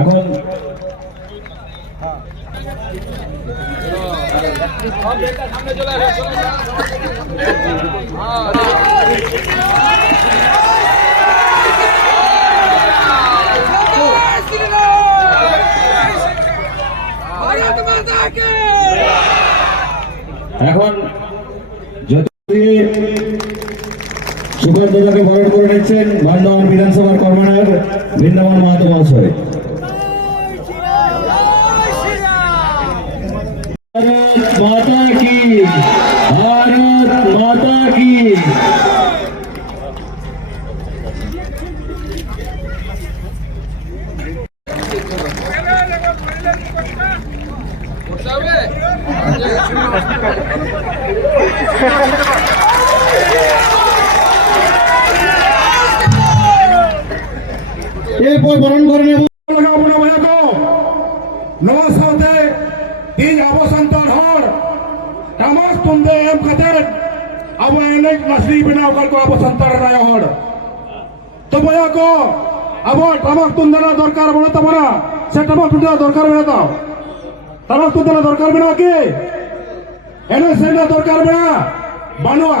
এখন এখন যদি সুগন্ধটাকে বরণ করে নিচ্ছেন বর্ধমান বিধানসভার কর্মনায়ক বৃন্দাবন মাহাতো মহাশয়। भारत माता की, भारत माता की। এরপর বরণ করে নেব नवा साथे तीन अबो संतान हर तमास तुंदे एम खातिर अब एने नस्ली बनाव कल को अबो संतान राया हर तो भैया को अब तमास तुंदे दरकार बना तमरा से तमास तुंदे दरकार बना ताओ तमास तुंदे दरकार बना के एने से दरकार बना बनवा